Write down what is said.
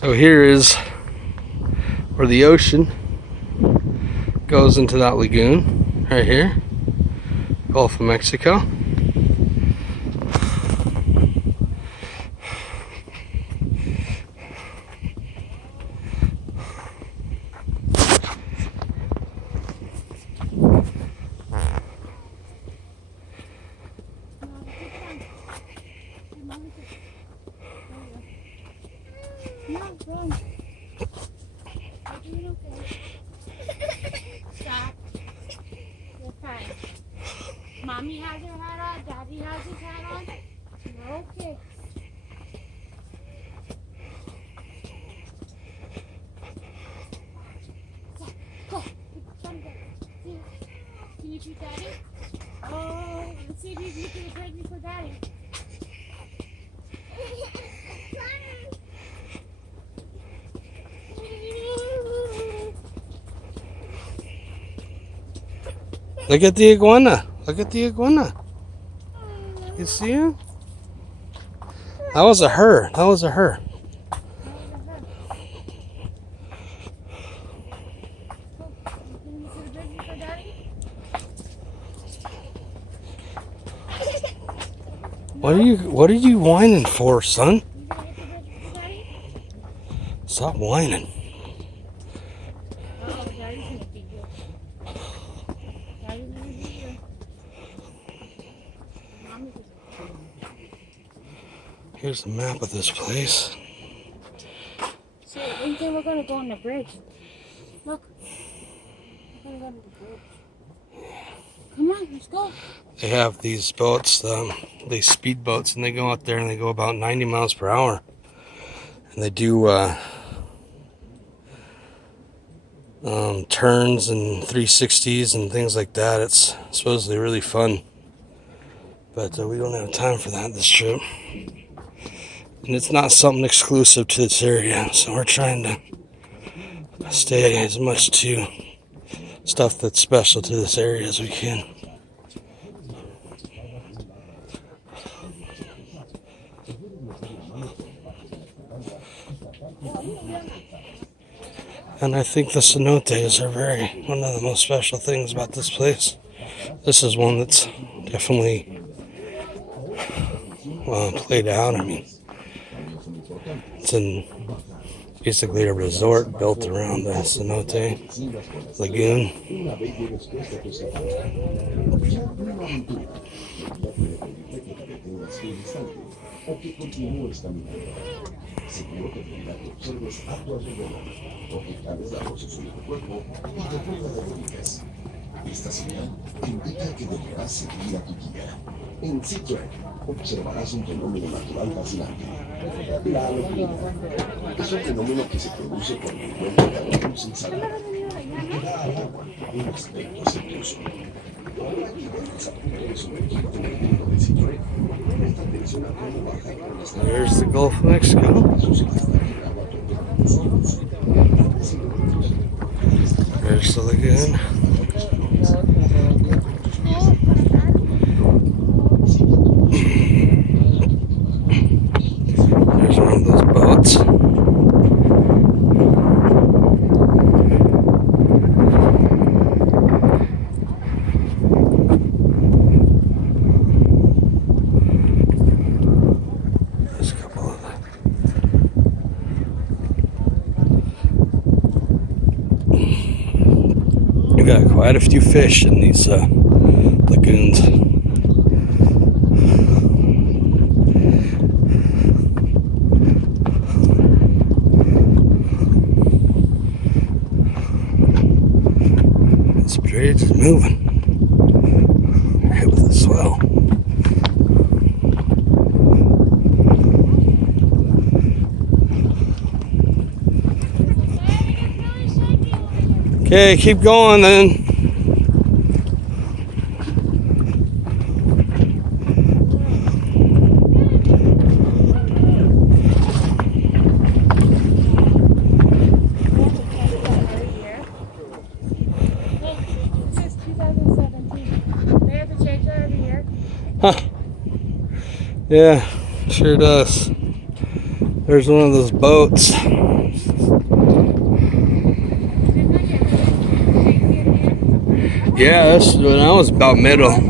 So here is where the ocean goes into that lagoon right here, Gulf of Mexico. Stop. You're fine. Mommy has her hat on. Daddy has his hat on. You're okay. Go. Can you beat Daddy? Oh, let's see if you can break me for Daddy. Look at the iguana. Look at the iguana. You see him? That was a her. That was a her. What are you whining for, son? Stop whining. Here's the map of this place. So, we think we're going to go on the bridge. Look. We're going to go to the bridge. Come on, let's go. They have these boats, these speed boats, and they go out there and they go about 90 miles per hour. And they do turns and 360s and things like that. It's supposedly really fun. But we don't have time for that this trip. And it's not something exclusive to this area, so we're trying to stay as much to stuff that's special to this area as we can. And I think the cenotes are one of the most special things about this place. This is one that's definitely played out. I mean, it's basically a resort built around the cenote lagoon. Esta señal indica que deberás seguir a tu guía. En Xen-Ha observarás un fenómeno natural fascinante. La alopecia es un fenómeno que se produce cuando el cuerpo de la luz sin sal un aspecto serioso. Ahora que vas a poder sumergirte en el mundo de Xen-Ha, presta atención a cómo bajar con las There's the Gulf of Mexico. There's the lagoon. There's one of those boats. There's a couple of them. We got quite a few fish in these lagoons. This bridge is moving. Hit with the swell. Okay, keep going then. This is 2017. They have to change that every year. Huh. Yeah, sure does. There's one of those boats. Yeah, that's when I was about middle.